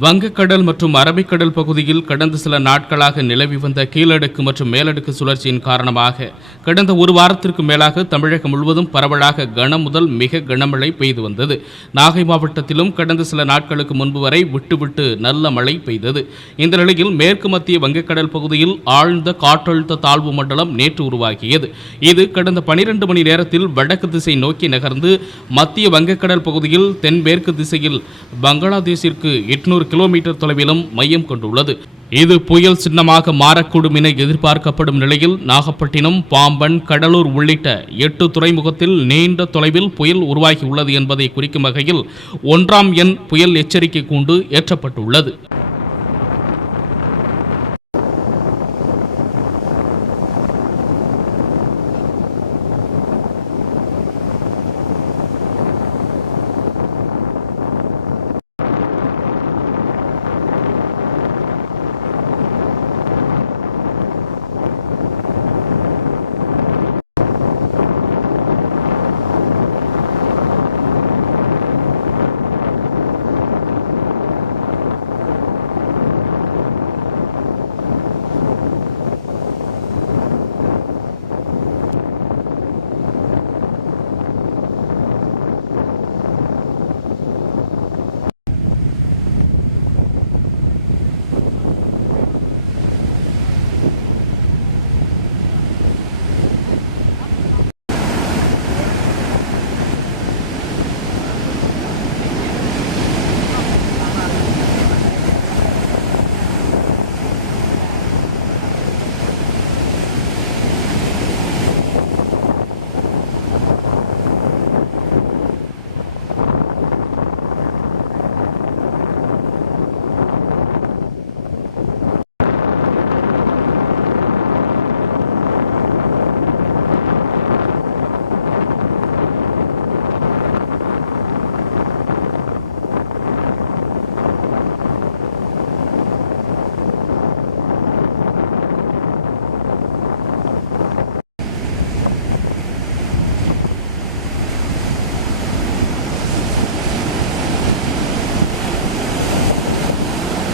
வங்கக்கடல் மற்றும் அரபிக்கடல் பகுதியில் கடந்த சில நாட்களாக நிலவி வந்த கீழடுக்கு மற்றும் மேலடுக்கு சுழற்சியின் காரணமாக கடந்த ஒரு வாரத்திற்கு மேலாக தமிழகம் முழுவதும் பரவலாக கன முதல் மிக கனமழை பெய்து வந்தது. நாகை மாவட்டத்திலும் கடந்த சில நாட்களுக்கு முன்பு வரை விட்டுவிட்டு நல்ல மழை பெய்தது. இந்த நிலையில் மேற்கு மத்திய வங்கக்கடல் பகுதியில் ஆழ்ந்த காற்றழுத்த தாழ்வு மண்டலம் நேற்று உருவாகியது. இது கடந்த பனிரெண்டு மணி நேரத்தில் வடக்கு திசை நோக்கி நகர்ந்து மத்திய வங்கக்கடல் பகுதியில் தென்மேற்கு திசையில் பங்களாதேஷிற்கு எட்நூறு கிலோமீட்டர் தொலைவிலும் மையம் கொண்டுள்ளது. இது புயல் சின்னமாக மாறக்கூடும் என எதிர்பார்க்கப்படும் நிலையில் நாகப்பட்டினம் பாம்பன் கடலூர் உள்ளிட்ட எட்டு துறைமுகத்தில் நீண்ட தொலைவில் புயல் உருவாகியுள்ளது என்பதை குறிக்கும் வகையில் ஒன்றாம் எண் புயல் எச்சரிக்கை கூண்டு ஏற்றப்பட்டுள்ளது.